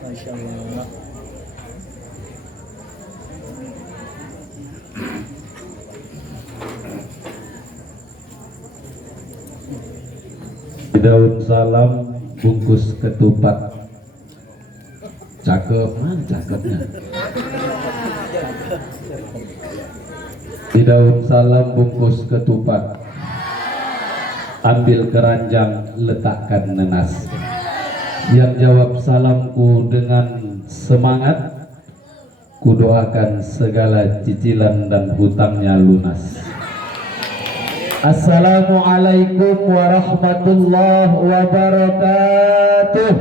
Masya Allah. Daun salam bungkus ketupat. Cakep, mana cakepnya? Di daun salam bungkus ketupat, ambil keranjang letakkan nenas. Yang jawab salamku dengan semangat, kudoakan segala cicilan dan hutangnya lunas. Assalamualaikum warahmatullahi wabarakatuh.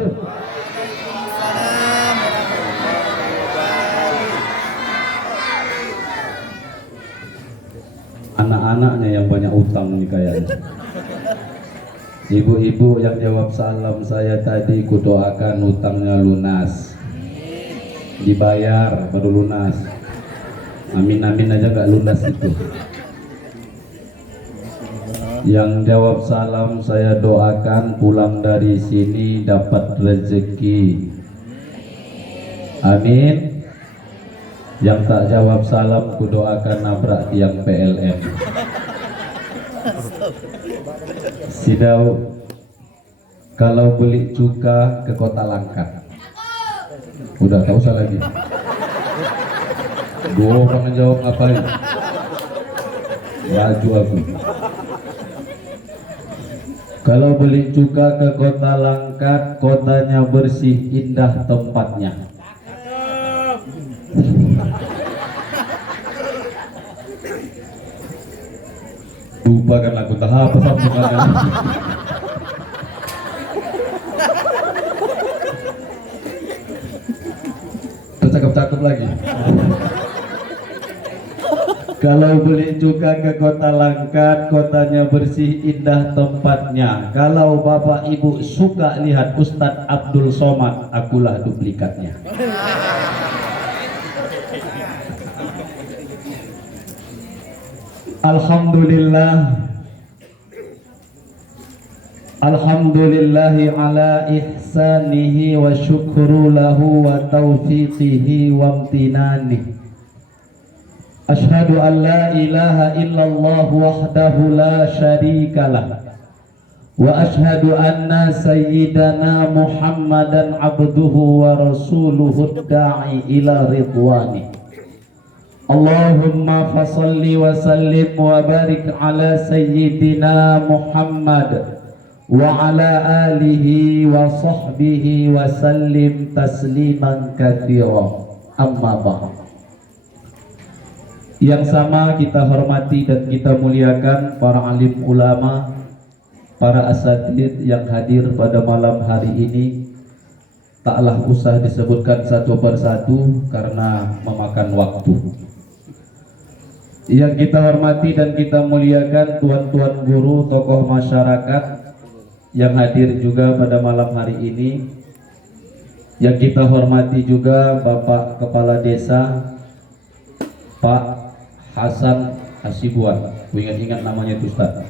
Anak-anaknya yang banyak utang nih kayaknya. Ibu-ibu yang jawab salam saya tadi, kudoakan hutangnya lunas, dibayar baru lunas. Amin amin aja gak lunas itu. Yang jawab salam saya doakan pulang dari sini dapat rezeki. Amin. Yang tak jawab salam kudoakan nabrak tiang PLN. Sidau, kalau beli cuka ke Kota Langkat. Udah tak usah lagi. Dua orang jawab ngapain? Baju aku. Kalau beli cuka ke Kota Langkat, kotanya bersih, indah tempatnya. Lupa kan aku tahap apa sambungannya. Cakep-cakep lagi. Kalau beli cuka ke Kota Langkat, kotanya bersih, indah tempatnya. Kalau bapak ibu suka lihat Ustadz Abdul Somad, akulah duplikatnya. Alhamdulillah. Alhamdulillahi ala ihsanihi wa syukru lahu wa taufiqihi wa amtinanihi. Ashhadu an la ilaha illallah wahdahu la syarika lah, wa ashhadu anna sayyidana Muhammadan abduhu wa rasuluhu da'i ila ridwani. Allahumma fasalli wa sallim wa barik ala sayyidina Muhammad wa ala alihi wa sahbihi wa sallim tasliman katsira. Amma ba'd. Yang sama kita hormati dan kita muliakan para alim ulama, para asatidz yang hadir pada malam hari ini. Taklah usah disebutkan satu persatu karena memakan waktu. Yang kita hormati dan kita muliakan tuan-tuan guru, tokoh masyarakat yang hadir juga pada malam hari ini. Yang kita hormati juga Bapak Kepala Desa Pak Hasan Hasibuan. Ingat-ingat namanya itu Ustaz.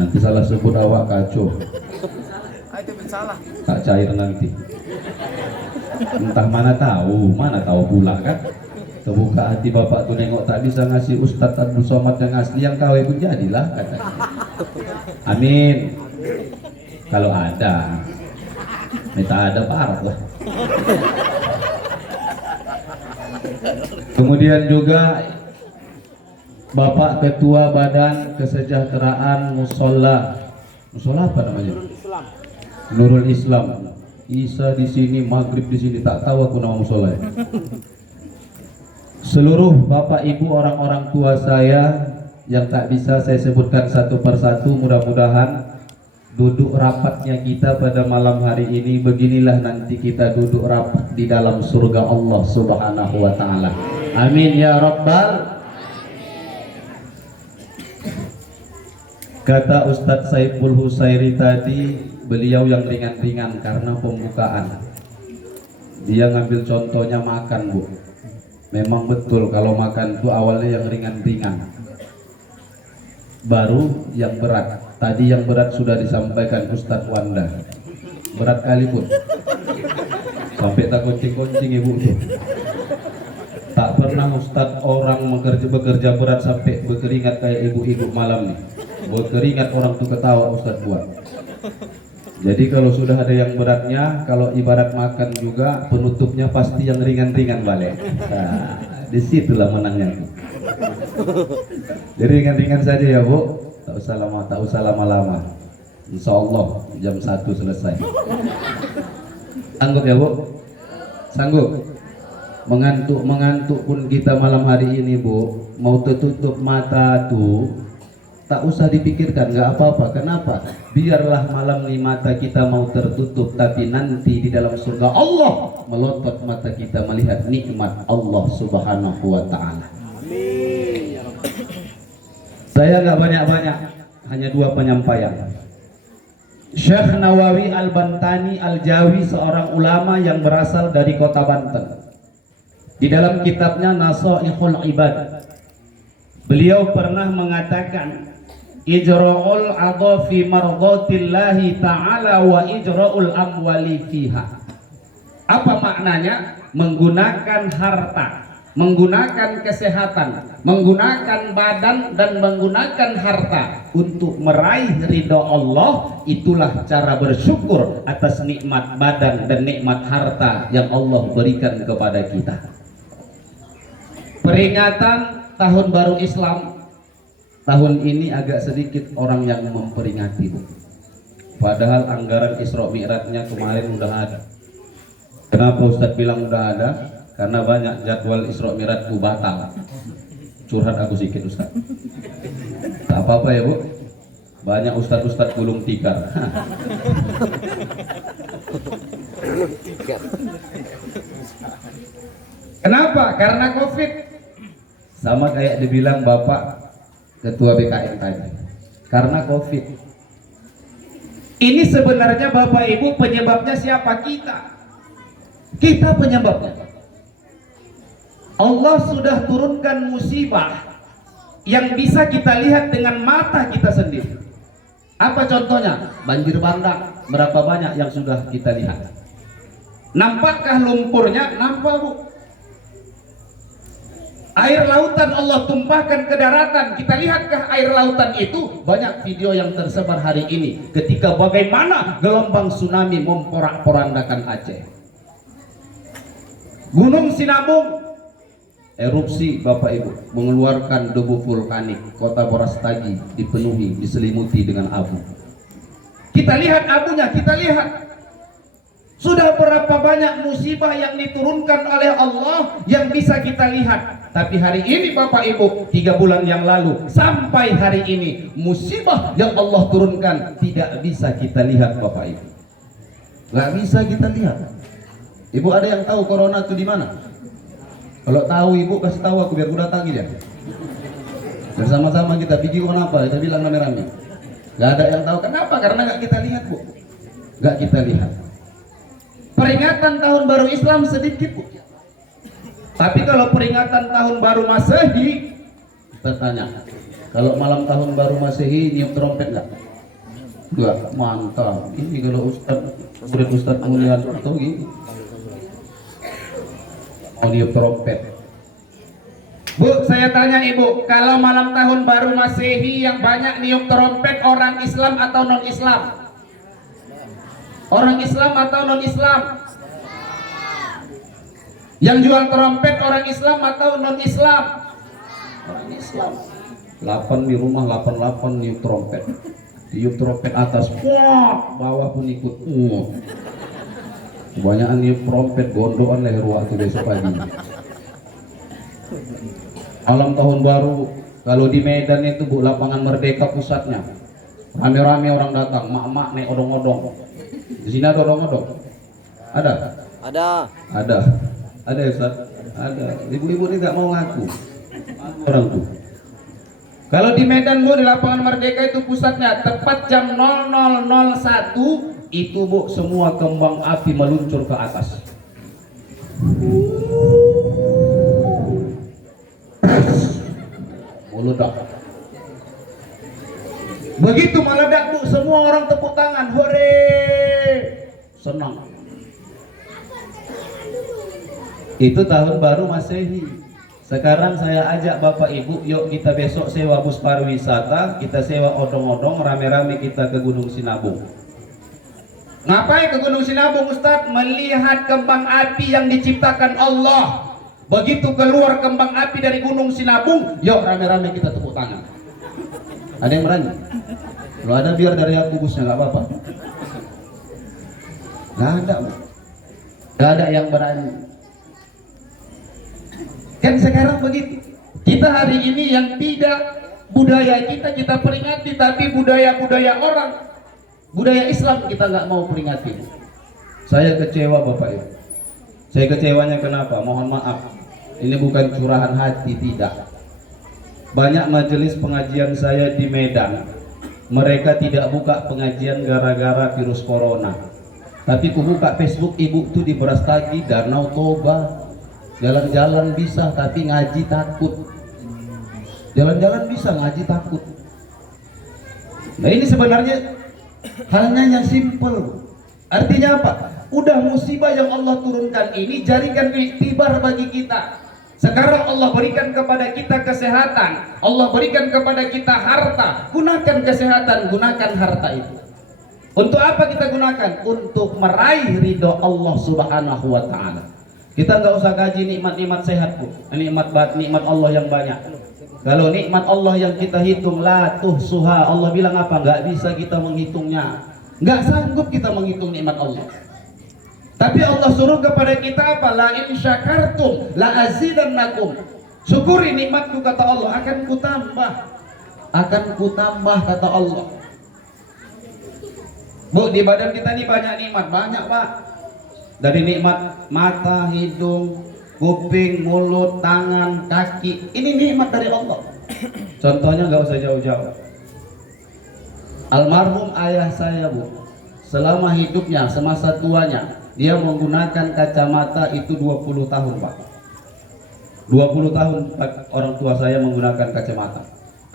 Nanti salah sebut awak kacau. Tak cair nanti. Entah mana tahu pula kan. Terbuka hati bapak tuh nengok tak bisa ngasih Ustadz Abdul Somad yang asli, yang KW pun jadilah katanya. Amin. Kalau ada, minta ada parah lah. Kemudian juga Bapak Ketua Badan Kesejahteraan Musola apa namanya? Nurul Islam. Isa di sini, maghrib di sini, tak tahu aku nama musola. Seluruh Bapak Ibu, orang-orang tua saya yang tak bisa saya sebutkan satu persatu, mudah-mudahan duduk rapatnya kita pada malam hari ini, beginilah nanti kita duduk rapat di dalam surga Allah Subhanahu wa ta'ala. Amin ya rabbal. Kata Ustadz Saiful Husairi tadi, beliau yang ringan-ringan karena pembukaan. Dia ngambil contohnya makan, Bu. Memang betul kalau makan itu awalnya yang ringan-ringan, baru yang berat. Tadi yang berat sudah disampaikan Ustadz Wanda. Berat kali pun. Sampai tak kuncing-kuncing ibu tuh. Tak pernah Ustadz orang bekerja berat sampai berkeringat kayak ibu-ibu malam nih. Berkeringat orang tuh ketawa Ustadz buat. Jadi kalau sudah ada yang beratnya, kalau ibarat makan juga penutupnya pasti yang ringan-ringan balik. Nah, disitulah menangnya. Jadi ringan-ringan saja ya Bu. Tak usah lama-lama. Insya Allah jam 1 selesai. Sanggup ya Bu? Sanggup? Mengantuk pun kita malam hari ini Bu. Mau tertutup mata tuh tak usah dipikirkan, nggak apa-apa. Kenapa? Biarlah malam ini mata kita mau tertutup, tapi nanti di dalam surga Allah melotot mata kita melihat nikmat Allah Subhanahu wa Ta'ala. Saya nggak banyak-banyak, hanya 2 penyampaian. Syekh Nawawi Al-Bantani Al-Jawi, seorang ulama yang berasal dari kota Banten, di dalam kitabnya Nasaihul Ibad, beliau pernah mengatakan ijra'ul adha fi mardatillahi ta'ala wa ijra'ul amwali fiha. Apa maknanya? Menggunakan harta, menggunakan kesehatan, menggunakan badan dan menggunakan harta untuk meraih ridha Allah. Itulah cara bersyukur atas nikmat badan dan nikmat harta yang Allah berikan kepada kita. Peringatan tahun baru Islam tahun ini agak sedikit orang yang memperingati Bu. Padahal anggaran Isra Mi'rajnya kemarin udah ada. Kenapa Ustadz bilang udah ada? Karena banyak jadwal Isra Mi'raj itu batal. Curhat aku sedikit Ustadz. Tak apa-apa ya Bu. Banyak Ustadz gulung tikar. Kenapa? Karena Covid. Sama kayak dibilang Bapak Ketua BKN tadi, karena Covid. Ini sebenarnya Bapak Ibu penyebabnya siapa? Kita penyebabnya. Allah sudah turunkan musibah yang bisa kita lihat dengan mata kita sendiri. Apa contohnya? Banjir bandang, berapa banyak yang sudah kita lihat? Nampakkah lumpurnya? Nampak Bu. Air lautan Allah tumpahkan ke daratan. Kita lihatkah air lautan itu? Banyak video yang tersebar hari ini ketika bagaimana gelombang tsunami memporak-porandakan Aceh. Gunung Sinabung erupsi Bapak Ibu, mengeluarkan debu vulkanik. Kota Borastagi dipenuhi, diselimuti dengan abu. Kita lihat abunya, kita lihat. Sudah berapa banyak musibah yang diturunkan oleh Allah yang bisa kita lihat. Tapi hari ini Bapak Ibu, 3 bulan yang lalu sampai hari ini, musibah yang Allah turunkan tidak bisa kita lihat Bapak Ibu. Gak bisa kita lihat. Ibu ada yang tahu corona itu di mana? Kalau tahu Ibu kasih tahu aku biar aku datangi dia. Bersama-sama kita video kenapa? Kita bilang rame-rame. Gak ada yang tahu kenapa? Karena gak kita lihat Bu. Gak kita lihat. Peringatan tahun baru Islam sedikit Bu. Tapi kalau peringatan tahun baru Masehi, kita tanya, kalau malam tahun baru Masehi niup trompet nggak? Enggak, mantap. Ini kalau Ustadz Munian atau gini, mau niup trompet. Bu, saya tanya Ibu, kalau malam tahun baru Masehi yang banyak niup trompet orang Islam atau non Islam? Orang Islam atau non Islam? Yang jual trompet orang Islam atau non Islam? Orang Islam. 8 di rumah, 88 niup trompet. Niup trompet atas, wah, bawah pun ikut. Kebanyakan niup trompet, gondokan leher waktu besok pagi. Malam tahun baru, kalau di Medan itu Bu, lapangan Merdeka pusatnya, rame-rame orang datang, mak-mak naik odong-odong. Di sini ada odong-odong? Ada? Ada ya Ustaz? Ada. Ibu-ibu ini nggak mau ngaku. Orang tuh. Kalau di Medan Bu, di lapangan Merdeka itu pusatnya, tepat jam 00.01 itu Bu, semua kembang api meluncur ke atas. Meledak. Begitu meledak Bu, semua orang tepuk tangan, hore, senang. Itu tahun baru Masehi. Sekarang saya ajak Bapak Ibu, yuk kita besok sewa bus pariwisata, kita sewa odong-odong, rame-rame kita ke Gunung Sinabung. Ngapain ke Gunung Sinabung, Ustadz? Melihat kembang api yang diciptakan Allah. Begitu keluar kembang api dari Gunung Sinabung, yuk rame-rame kita tepuk tangan. Ada yang berani? Kalau ada biar dari aku busnya, nggak apa-apa. Nggak ada yang berani. Kan sekarang begitu. Kita hari ini yang tidak budaya kita peringati, tapi budaya-budaya orang, budaya Islam kita nggak mau peringati. Saya kecewa Bapak Ibu. Saya kecewanya kenapa? Mohon maaf. Ini bukan curahan hati, tidak. Banyak majelis pengajian saya di Medan, mereka tidak buka pengajian gara-gara virus corona. Tapi ku buka Facebook ibu tuh di Brastagi, Danau Toba. Jalan-jalan bisa tapi ngaji takut. Jalan-jalan bisa ngaji takut. Nah ini sebenarnya halnya yang simple. Artinya apa? Udah musibah yang Allah turunkan ini jadikan iktibar bagi kita. Sekarang Allah berikan kepada kita kesehatan, Allah berikan kepada kita harta. Gunakan kesehatan, gunakan harta itu. Untuk apa kita gunakan? Untuk meraih ridho Allah Subhanahu wa Ta'ala. Kita nggak usah kaji nikmat-nikmat sehat, Bu. Nikmat Allah yang banyak. Kalau nikmat Allah yang kita hitung, la tuhsuha, Allah bilang apa? Nggak bisa kita menghitungnya. Nggak sanggup kita menghitung nikmat Allah. Tapi Allah suruh kepada kita apa? La in syakartum la azidannakum. Syukuri nikmatku kata Allah, akan kutambah. Akan kutambah kata Allah. Bu, di badan kita ini banyak nikmat, banyak Pak. Dari nikmat mata, hidung, kuping, mulut, tangan, kaki. Ini nikmat dari Allah. Contohnya nggak usah jauh-jauh. Almarhum ayah saya, Bu, selama hidupnya, semasa tuanya, dia menggunakan kacamata itu 20 tahun, Pak. 20 tahun orang tua saya menggunakan kacamata.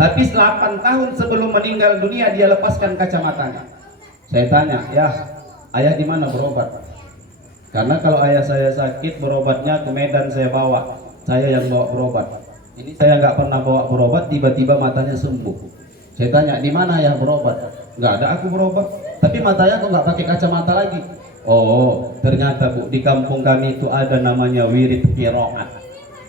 Tapi 8 tahun sebelum meninggal dunia dia lepaskan kacamatanya. Saya tanya, ya, ayah di mana berobat? Karena kalau ayah saya sakit, berobatnya ke Medan saya bawa. Saya yang bawa berobat. Ini saya nggak pernah bawa berobat, tiba-tiba matanya sembuh. Saya tanya, di mana ayah berobat? Nggak ada aku berobat. Tapi matanya kok nggak pakai kacamata lagi. Oh, ternyata Bu, di kampung kami itu ada namanya wirid qiraat.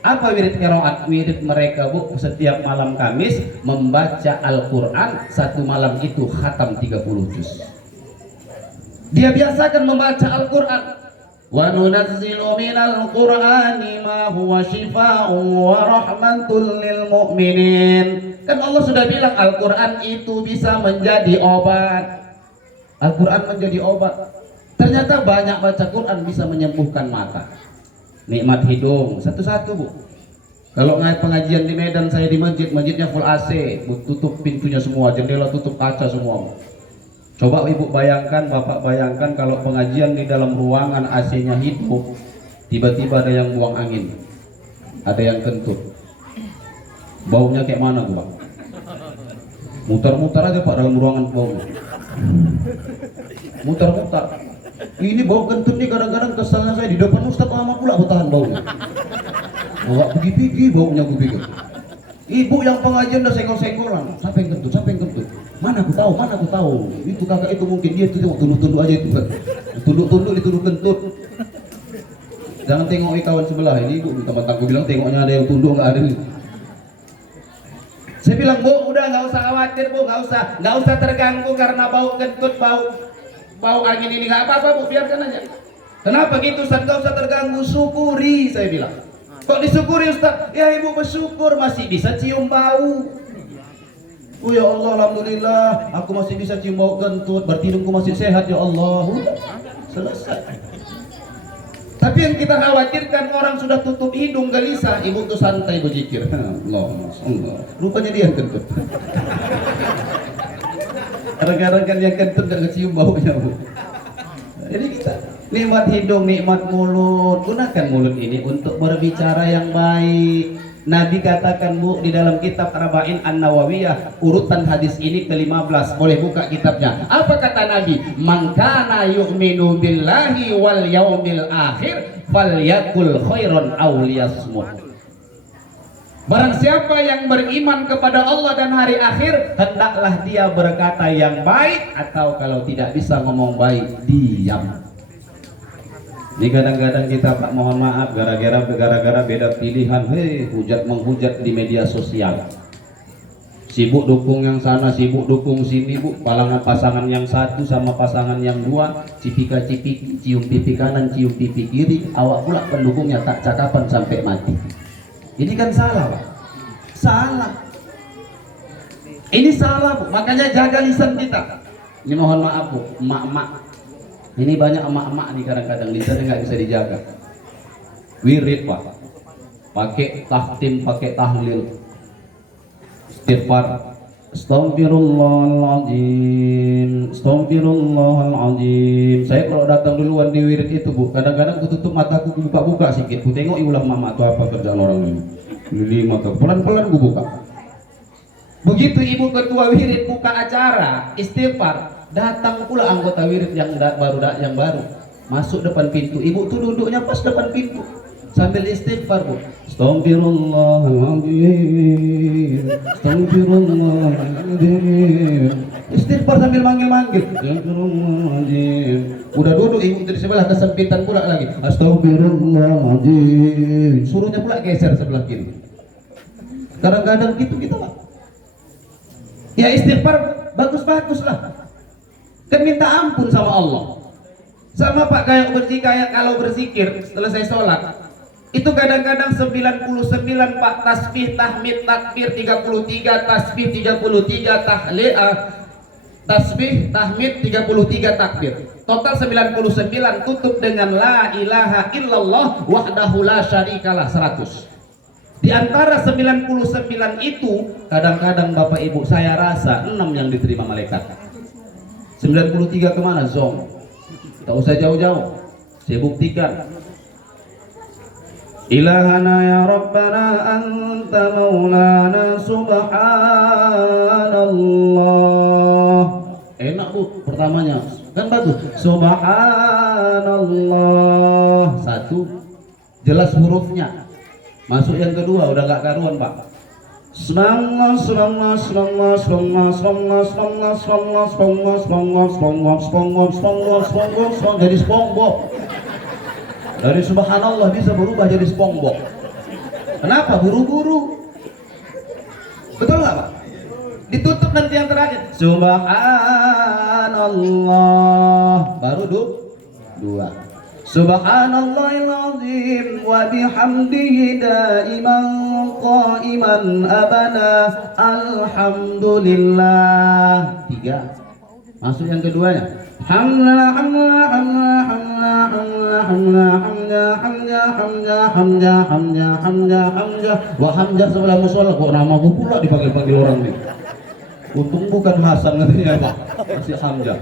Apa wirid qiraat? Wirid mereka, Bu, setiap malam Kamis membaca Al-Quran. Satu malam itu khatam 30 juz. Dia biasakan membaca Al-Quran. Wa nunazzilu minal Qur'ani ma huwa shifaa'un wa rahmatul lil mu'minin. Kan Allah sudah bilang Al-Quran itu bisa menjadi obat. Al-Quran menjadi obat. Ternyata banyak baca Quran bisa menyembuhkan mata. Nikmat hidung, satu-satu Bu. Kalau pengajian di Medan saya di masjid, masjidnya full AC, tutup pintunya semua, jendela tutup kaca semua. Coba Ibu bayangkan, Bapak bayangkan kalau pengajian di dalam ruangan AC-nya hidup, tiba-tiba ada yang buang angin, ada yang kentut. Baunya kayak mana Bu? Mutar-mutar aja Pak dalam ruangan baunya. Mutar-mutar. Ini bau kentut nih kadang-kadang kesalnya saya di depan Ustaz lama pula aku tahan baunya. Nggak pergi-pergi baunya gue pikir. Ibu yang pengajian udah senggol-senggolan. Siapa yang kentut? Siapa yang kentut? Mana aku tahu, mana aku tahu. Itu kakak itu mungkin dia tuh tunduk-tunduk aja itu kan. Tunduk-tunduk dituduh kentut. Jangan tengok kawan sebelah ini Bu, teman aku bilang tengoknya ada yang tunduk nggak ada. Saya bilang Bu, udah nggak usah khawatir Bu, nggak usah terganggu karena bau kentut, bau angin ini nggak apa-apa Bu, biarkan aja. Kenapa gitu Ustaz? Nggak usah terganggu, syukuri saya bilang. Kok disyukuri Ustaz? Ya Ibu bersyukur masih bisa cium bau. Oh ya Allah, alhamdulillah, aku masih bisa cium bau kentut, berarti hidungku masih sehat ya Allah. Udah, selesai. Tapi yang kita khawatirkan orang sudah tutup hidung gelisah, Ibu tuh santai berzikir. Allah, rupanya dia yang kentut. Kadang-kadang kan yang kentut gak kecium baunya Bu. Jadi kita nikmat hidung, nikmat mulut, gunakan mulut ini untuk berbicara yang baik. Nabi katakan Bu di dalam kitab Arba'in An-Nawawiyah urutan hadis ini ke-15, boleh buka kitabnya. Apa kata Nabi? Man kana yu'minu billahi wal yaumil akhir falyakul khairan aw liyasmut. Barang siapa yang beriman kepada Allah dan hari akhir, hendaklah dia berkata yang baik, atau kalau tidak bisa ngomong baik, diam. Ini kadang-kadang kita Pak, mohon maaf, gara-gara beda pilihan, hujat menghujat di media sosial. Sibuk dukung yang sana, sibuk dukung sini Bu. Pasangan yang satu sama pasangan yang dua, cipika-cipiki, cium pipi kanan, cium pipi kiri, awak pula pendukungnya tak cakapan sampai mati. Ini kan salah Pak. Salah. Ini salah Bu, makanya jaga lisan kita. Ini mohon maaf Bu, emak-emak. Ini banyak emak-emak nih kadang-kadang lisannya nggak bisa dijaga. Wirid Pak, pakai tahtim, pakai tahlil, istighfar, astagfirullahaladzim, astagfirullahaladzim. Saya kalau datang duluan di wirid itu Bu, kadang-kadang aku tutup mataku, buka-buka sedikit, aku tengok ulah mama atau apa kerjaan orang ini. Lili mata, pelan-pelan aku buka. Begitu ibu ketua wirid buka acara istighfar, datang pula anggota wirid yang baru masuk depan pintu. Ibu tuh duduknya pas depan pintu sambil istighfar Bu. Astagfirullahaladzim, astagfirullahaladzim. Istighfar sambil manggil-manggil. Astagfirullahaladzim. Udah duduk ibu di sebelah kesempitan pula lagi. Astagfirullahaladzim. Suruhnya pula geser sebelah kiri. Kadang-kadang gitu kita Pak. Ya istighfar bagus-bagus lah. Kan minta ampun sama Allah. Sama Pak kayak kalau berzikir selesai sholat. Itu kadang-kadang 99 Pak, tasbih, tahmid, takbir 33, tasbih 33, tasbih, tahmid 33, takbir. Total 99, tutup dengan la ilaha illallah wahdahu la syarikalah 100. Di antara 99 itu kadang-kadang Bapak Ibu saya rasa 6 yang diterima malaikat. 93 kemana? Zong. Tak usah jauh-jauh, saya buktikan. Ilahana ya Rabbana anta maulana subhanallah. Enak Bu, pertamanya kan bagus. Subhanallah. Satu, jelas hurufnya. Masuk yang kedua udah gak karuan Pak. Jadi SpongeBob. Dari subhanallah bisa berubah jadi SpongeBob. Kenapa? Buru-buru. Betul nggak Pak? Ditutup nanti yang terakhir. Subhanallah. Baru dua. Subhanallahil azim wa bihamdihi daiman qaiman abada alhamdulillah. 3. Masuk yang keduanya. Hamdulillah hamdulillah hamdulillah hamdulillah hamdulillah hamdulillah hamdulillah hamdulillah hamdulillah hamdulillah wa hamdulillah sebelah musola. Kok namaku pula dipanggil-panggil orang nih. Untung bukan Hasan katanya Pak, masih Hamzah.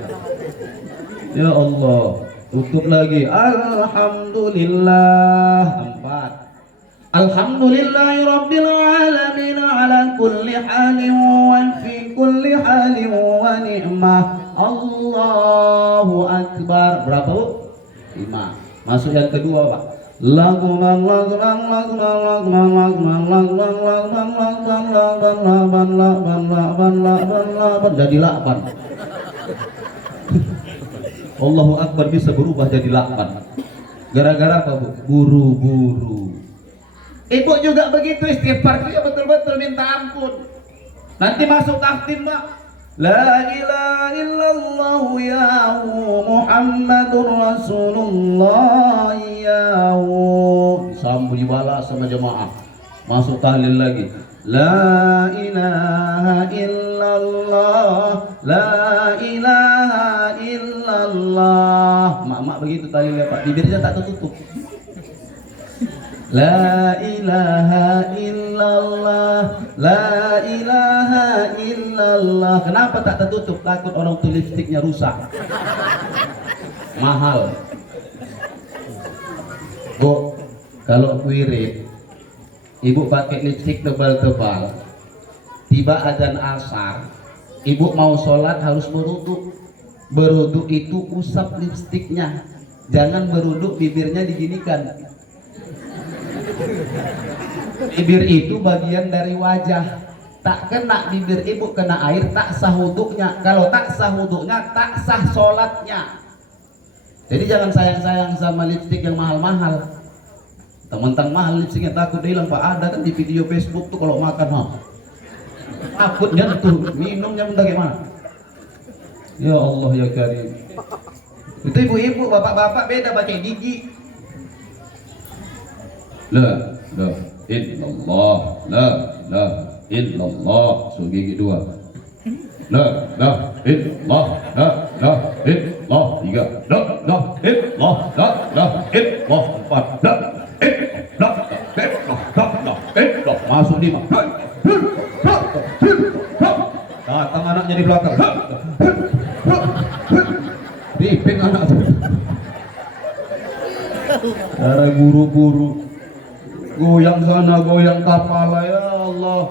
Ya Allah. Tutup lagi. Alhamdulillah. 4. Alhamdulillahi rabbil alamin ala kulli halin wa fi kulli halin wa ni'mah. Allahu akbar. Berapa Bu? 5. Masuk yang kedua Pak. Jadi 8. Allahu Akbar bisa berubah jadi 8. Gara-gara apa Bu? Buru-buru. Ibu juga begitu istighfar ya, betul-betul minta ampun. Nanti masuk tahtim Pak. La ilaha illallah ya Muhammadur Rasulullah ya. Salam dibalas sama jemaah. Masuk tahlil lagi. La ilaha illallah, la ilaha illallah. Mak-mak begitu tahlilnya Pak, bibirnya tak tertutup. La ilaha illallah, la ilaha illallah. Kenapa tak tertutup? Takut orang tuh lipstiknya rusak, mahal. Bu, kalau wirid ibu pakai lipstik tebal-tebal, tiba azan asar, ibu mau sholat harus berwudu. Berwudu itu usap lipstiknya, jangan berwudu bibirnya diginikan. Bibir itu bagian dari wajah, tak kena bibir ibu kena air tak sah wudunya. Kalau tak sah wudunya tak sah sholatnya. Jadi jangan sayang-sayang sama lipstik yang mahal-mahal. Teman-teman mahal lipstiknya takut dia hilang, Pak. Ada kan di video Facebook tuh kalau makan, takutnya tuh minumnya entah gimana. Ya Allah ya Karim. Itu ibu-ibu, bapak-bapak beda pakai gigi. La illallah, la illallah. So gigi dua. La illallah, la illallah. Tiga. La illallah, la illallah. Empat. La illallah. Masuk lima. Datang anaknya di belakang. Ripin anak tuh. Cara guru-guru goyang sana goyang kepala, ya Allah.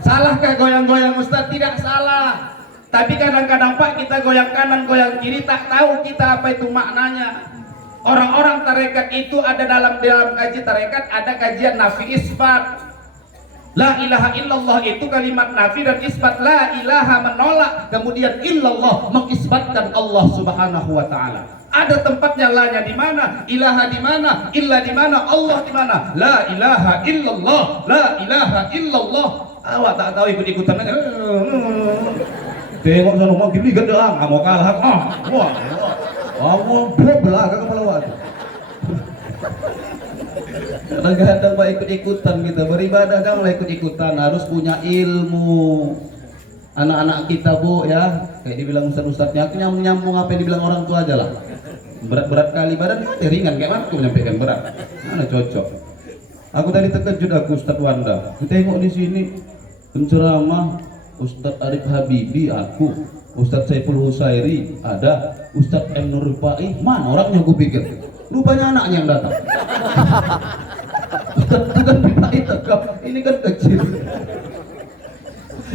Salahkah goyang-goyang Ustaz? Tidak salah. Tapi kadang-kadang Pak kita goyang kanan goyang kiri tak tahu kita apa itu maknanya. Orang-orang tarekat itu ada dalam kaji tarekat ada kajian nafi isbat. La ilaha illallah itu kalimat nafi dan isbat. La ilaha menolak, kemudian illallah mengisbatkan Allah Subhanahu wa taala. Ada tempatnya la-nya di mana, ilaha di mana, illa di mana, Allah di mana. La ilaha illallah, la ilaha illallah. Awak tak tahu ikut-ikutan aja. Tengok sana mau gini gendang, mau kalah. Wah. Awak belakang kepala awak. Kadang-kadang Pak ikut-ikutan kita beribadah, janganlah ikut-ikutan, harus punya ilmu. Anak-anak kita Bu ya, kayak dibilang ustaz-ustaznya, aku nyambung apa yang dibilang orang tua aja lah. Berat-berat kali badan, ringan kayak mana aku menyampaikan berat. Mana cocok. Aku tadi terkejut aku Ustaz Wanda. Aku tengok di sini penceramah Ustaz Arif Habibi, aku Ustaz Saiful Husairi, ada Ustaz M Nur Rifai. Mana orangnya aku pikir? Rupanya anaknya yang datang. Bukan Rifai tegap, ini kan kecil.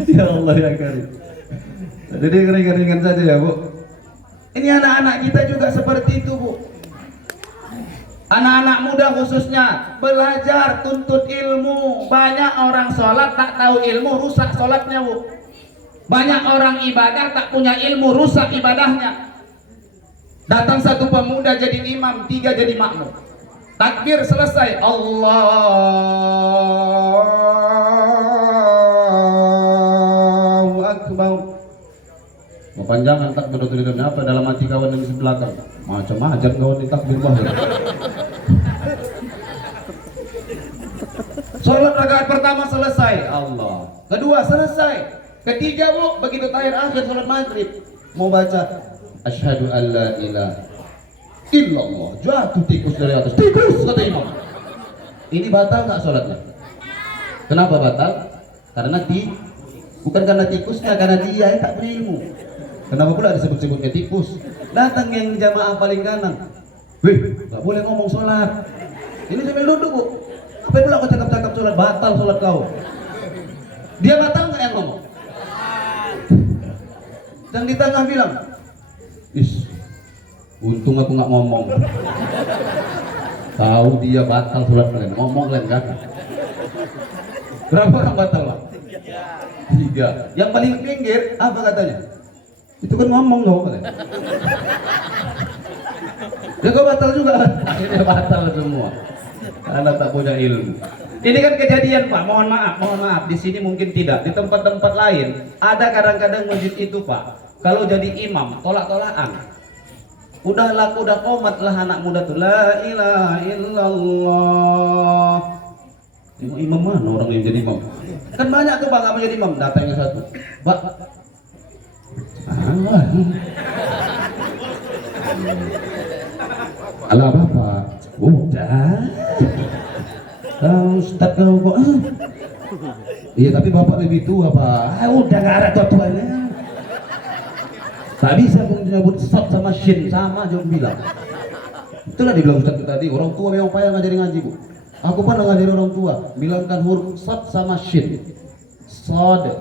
Ya Allah ya Karim. Jadi ringan-ringan saja ya Bu. Ini anak-anak kita juga seperti itu Bu. Anak-anak muda khususnya belajar, tuntut ilmu. Banyak orang sholat tak tahu ilmu, rusak sholatnya Bu. Banyak orang ibadah tak punya ilmu, rusak ibadahnya. Datang satu pemuda jadi imam, tiga jadi makmum. Takbir selesai, Allahu Akbar. Kepanjangan takbir itu apa dalam hati kawan yang di sebelah kan? Macam ajar kawan di takbir bahaya. Sholat rakaat pertama selesai, Allah. Kedua selesai. Ketiga Bu, begitu akhir sholat maghrib mau baca asyhadu an la ilaha illallah, jatuh tikus dari atas. Tikus kata imam. Ini batal nggak sholatnya? Kenapa batal? Karena bukan karena tikusnya, karena dia yang tak berilmu. Kenapa pula disebut-sebutnya tikus? Datang yang jamaah paling kanan. Wih, nggak boleh ngomong sholat. Ini sambil duduk Bu. Apa pula kau cakap-cakap sholat? Batal sholat kau. Dia batal nggak yang ngomong? Yang di tengah bilang, untung aku nggak ngomong. Tahu dia batal sholat kalian, ngomong kalian kan? Berapa orang batal Pak? 3. Yang paling pinggir apa katanya? Itu kan ngomong dong katanya. Ya kau batal juga. Akhirnya batal semua. Karena tak punya ilmu. Ini kan kejadian Pak. Mohon maaf. Di sini mungkin tidak. Di tempat-tempat lain ada kadang-kadang masjid itu Pak. Kalau jadi imam tolak-tolakan. Udah komat lah anak muda tuh. La ilaha illallah. Imam mana orang yang jadi imam? Kan banyak tuh Pak nggak mau jadi imam. Datangnya satu. Pak. Alah Bapak. Udah. Ustaz kau kok. Iya tapi Bapak lebih tua Pak. Udah nggak ada tua-tuanya. Tak bisa aku menyebut sat sama shin sama aja bilang. Itulah dibilang Ustaz tadi, orang tua memang payah ngajari ngaji Bu. Aku pernah ngajari orang tua, bilangkan huruf sad sama shin. Sad.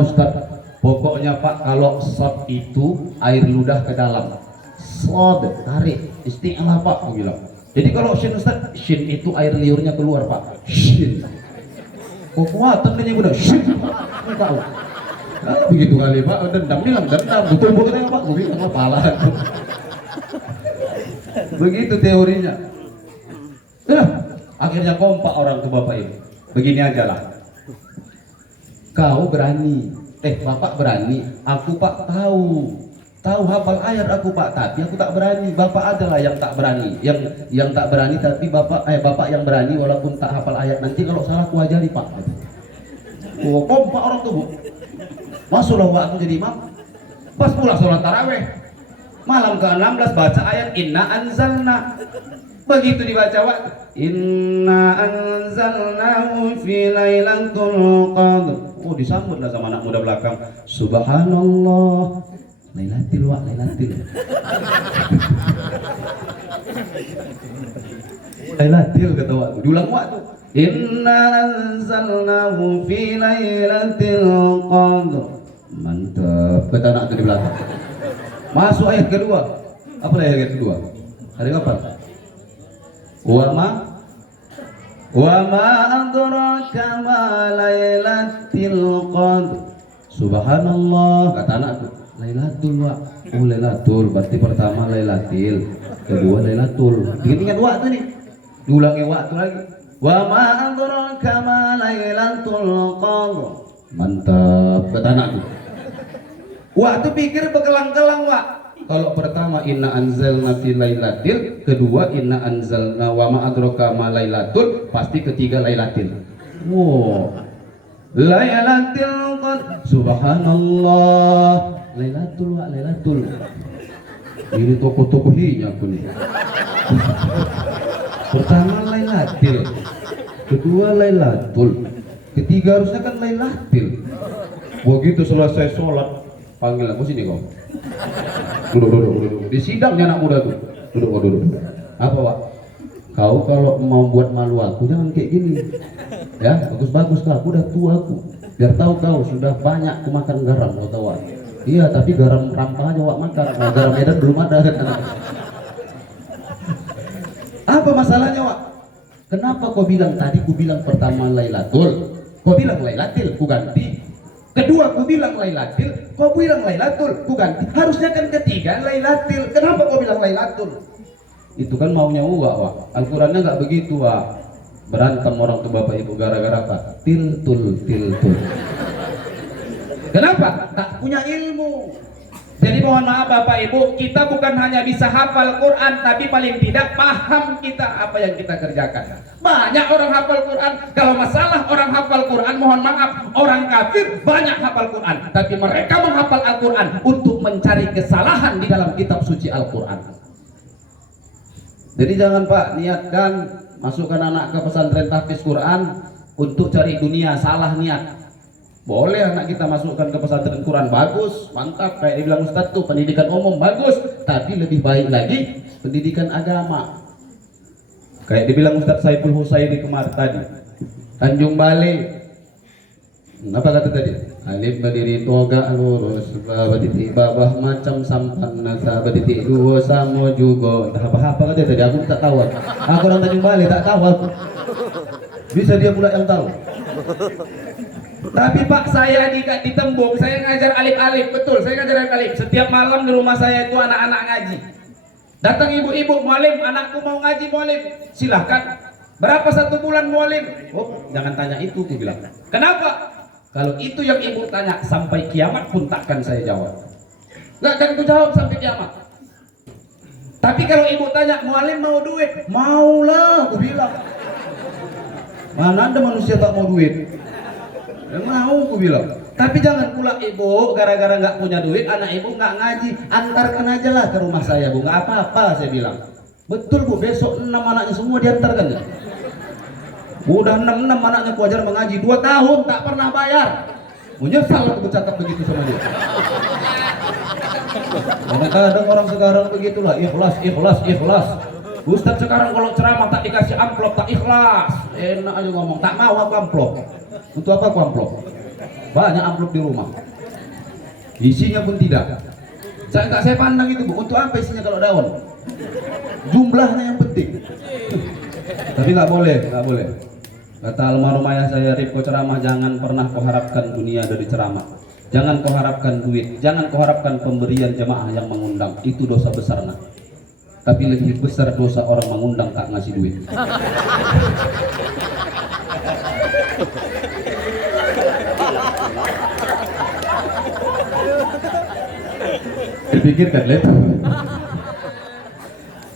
Ustaz. Pokoknya Pak, kalau sad itu air ludah ke dalam. Sad, tarik. Isti'lah Pak, aku bilang. Jadi kalau shin Ustaz, shin itu air liurnya keluar Pak. Shin. Kekuatan ini udah shin. Tahu. Nah, begitu kali Pak, dendam bilang dendam. Betul katanya Pak, gue bilang kepala. Begitu teorinya. Akhirnya kompak orang tuh Bapak Ibu. Begini aja lah. Kau berani, Bapak berani. Aku Pak tahu hafal ayat aku Pak, tapi aku tak berani. Bapak adalah yang tak berani, yang tak berani. Tapi Bapak yang berani walaupun tak hafal ayat. Nanti kalau salah aku ajari Pak. Oh, kompak orang tuh Bu. Masuklah waktu jadi imam. Pas pula sholat taraweh. Malam ke-16 baca ayat Inna anzalna. Begitu dibaca waktu Inna anzalnahu fi lailatul qadr. Oh, disambutlah sama anak muda belakang. Subhanallah. Lailatul wa lailatul. Lailatul kata waktu. Diulang waktu. Inna anzalnahu fi lailatul qadr. Mantap. Kata anak itu di belakang. Masuk ayat kedua. Apa ayat kedua? Hari apa? Wa ma adraka ma lailatul qadr. Subhanallah, kata anakku. Lailatul wa. Oh, lailatul berarti pertama lailatul, kedua lailatul. Ingat waktu nih. Diulangi waktu lagi. Wa ma adraka ma lailatul qadr. Mantap, kata anakku. Waktu pikir bekelang-kelang, Wak. Kalau pertama inna anzalna fi lailatul, kedua inna anzalna wa ma adraka ma lailatul, pasti ketiga lailatul. Wow. Lailatul qadr. Subhanallah. Lailatul wa lailatul. Ini toko-toko hinya aku nih. Pertama lailatul, kedua lailatul, ketiga harusnya kan lailatul. Begitu selesai sholat, panggil aku sini kau. Duduk. Di sidangnya anak muda tuh. Duduk. Apa Pak? Kau kalau mau buat malu aku jangan kayak gini. Ya, bagus kak. Aku udah tua aku. Biar tahu kau sudah banyak aku makan garam kau tahu. Iya, tapi garam rampah aja Wak makan. Nah, garam Medan belum ada kan. Apa masalahnya Wak? Kenapa kau bilang tadi? Ku bilang pertama lailatul. Kau bilang lailatul, ku ganti. Kedua ku bilang lailatul, kau bilang lailatul, ku ganti. Harusnya kan ketiga lailatul. Kenapa kau bilang lailatul? Itu kan maunya Wak. Al-Qur'annya nggak begitu Wak. Berantem orang tuh Bapak Ibu gara-gara apa? Tiltul. Kenapa? Tak punya ilmu. Jadi mohon maaf Bapak Ibu, kita bukan hanya bisa hafal Quran, tapi paling tidak paham kita apa yang kita kerjakan. Banyak orang hafal Quran. Kalau masalah orang hafal Quran, mohon maaf, orang kafir banyak hafal Quran, tapi mereka menghafal Al-Quran untuk mencari kesalahan di dalam kitab suci Al-Quran. Jadi jangan Pak, niatkan masukkan anak ke pesantren tahfiz Quran untuk cari dunia, salah niat. Boleh anak kita masukkan ke pesantren Quran, bagus, mantap, kayak dibilang Ustadz tuh pendidikan umum bagus, tapi lebih baik lagi pendidikan agama. Kayak dibilang Ustadz Saiful Husaini kemarin tadi, Tanjung Balai. Apa kata tadi? Alif berdiri toga lurus, berdiri bawah macam sampan nasa, berdiri dua sama juga. Entah apa kata tadi, aku tak tahu. Aku orang Tanjung Balai tak tahu aku. Bisa dia pula yang tahu. Tapi Pak, saya di Tembung, saya ngajar alif-alif, betul, saya ngajar alif-alif. Setiap malam di rumah saya itu anak-anak ngaji. Datang ibu-ibu, mualim, anakku mau ngaji mualim, silahkan. Berapa satu bulan mualim? Oh, jangan tanya itu, aku bilang. Kenapa? Kalau itu yang ibu tanya, sampai kiamat pun takkan saya jawab. Nggak akan ku jawab sampai kiamat. Tapi kalau ibu tanya, mualim mau duit? Maulah, aku bilang. Mana ada manusia tak mau duit? Mau aku bilang. Tapi jangan pula ibu gara-gara nggak punya duit anak ibu nggak ngaji, antarkan aja lah ke rumah saya Bu, nggak apa-apa saya bilang. Betul Bu, besok 6 anaknya semua diantarkan ya. Udah 6 anaknya ku ajar mengaji 2 tahun tak pernah bayar. Menyesal aku bercakap begitu sama dia. Kadang orang sekarang begitulah, ikhlas, ikhlas, ikhlas. Ustaz sekarang kalau ceramah tak dikasih amplop, tak ikhlas. Enak aja ngomong, tak mau aku amplop. Untuk apa aku amplop? Banyak amplop di rumah. Isinya pun tidak. Saya pandang itu, Bu. Untuk apa isinya kalau daun? Jumlahnya yang penting. Tapi nggak boleh, nggak boleh. Kata almarhum ayah saya, Rifko ceramah, jangan pernah kau harapkan dunia dari ceramah. Jangan kau harapkan duit, jangan kau harapkan pemberian jemaah yang mengundang. Itu dosa besar, nak. Tapi lebih besar dosa orang mengundang tak ngasih duit. Dipikirkan, lihat.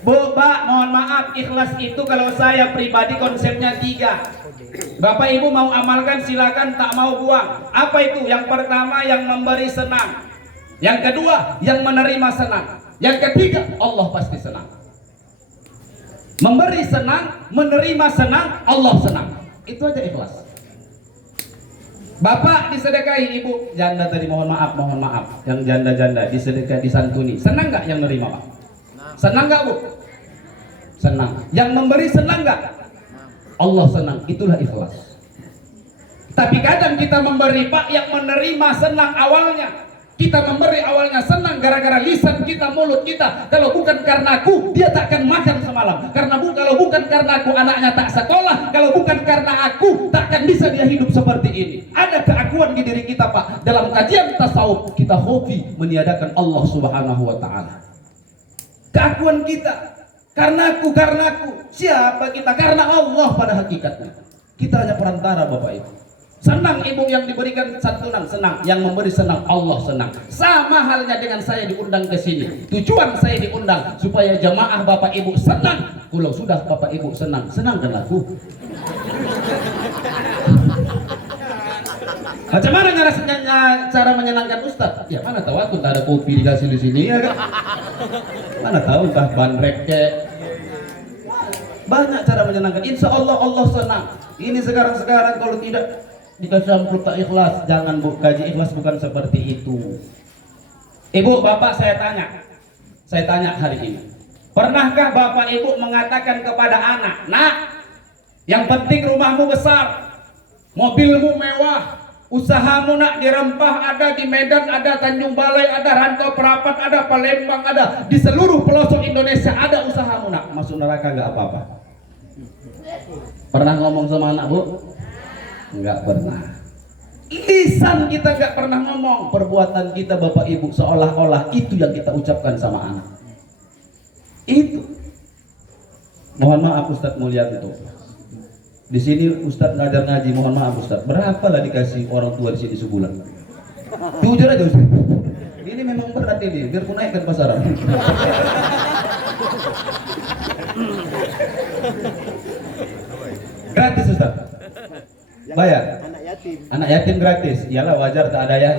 Bu, Pak, mohon maaf, ikhlas itu kalau saya pribadi konsepnya 3. Bapak Ibu mau amalkan silakan, tak mau buang. Apa itu? Yang pertama yang memberi senang. Yang kedua yang menerima senang. Yang ketiga Allah pasti senang. Memberi senang, menerima senang, Allah senang. Itu aja ikhlas. Bapak disedekahi, Ibu janda tadi mohon maaf, yang janda-janda disedekah, disantuni. Senang nggak yang nerima, Pak? Senang nggak, Bu? Senang. Yang memberi senang nggak? Allah senang. Itulah ikhlas. Tapi kadang kita memberi, Pak, yang menerima senang awalnya. Kita memberi awalnya senang gara-gara lisan kita, mulut kita. Kalau bukan karena aku, dia tak akan makan semalam. Kalau bukan karena aku, anaknya tak sekolah. Kalau bukan karena aku, tak akan bisa dia hidup seperti ini. Ada keakuan di diri kita, Pak. Dalam kajian tasawuf, kita hobi meniadakan Allah Subhanahu wa Ta'ala. Keakuan kita, karena aku. Siapa kita? Karena Allah pada hakikatnya. Kita hanya perantara, Bapak Ibu. Senang ibu yang diberikan santunan, senang. Yang memberi senang, Allah senang. Sama halnya dengan saya diundang ke sini. Tujuan saya diundang supaya jamaah Bapak Ibu senang. Kalau sudah Bapak Ibu senang, senangkan aku. Macam mana cara menyenangkan Ustaz? Ya mana tahu aku tak ada kopi dikasih di sini, ya kan? Mana tahu entah bandrek kek. Banyak cara menyenangkan. Insya Allah Allah senang. Ini sekarang kalau tidak dikasih amplop tak ikhlas, jangan, Bu. Gaji ikhlas bukan seperti itu. Ibu, Bapak, saya tanya hari ini, pernahkah Bapak Ibu mengatakan kepada anak, nak, yang penting rumahmu besar, mobilmu mewah, usahamu nak di Rempah ada, di Medan ada, Tanjung Balai ada, Rantau Perapat ada, Palembang ada, di seluruh pelosok Indonesia ada usahamu nak, masuk neraka nggak apa-apa. Pernah ngomong sama anak, Bu? Enggak pernah. Lisan kita enggak pernah ngomong, perbuatan kita Bapak Ibu seolah-olah itu yang kita ucapkan sama anak. Itu. Mohon maaf Ustadz Mulyanto. Di sini Ustadz ngajar ngaji, mohon maaf Ustadz. Berapa lah dikasih orang tua di sini sebulan? Jujur aja Ustadz. Ini memang berat ini, biar ku naikkan pasaran. Gratis Ustadz. Bayar. Anak yatim gratis. Iyalah wajar tak ada ya.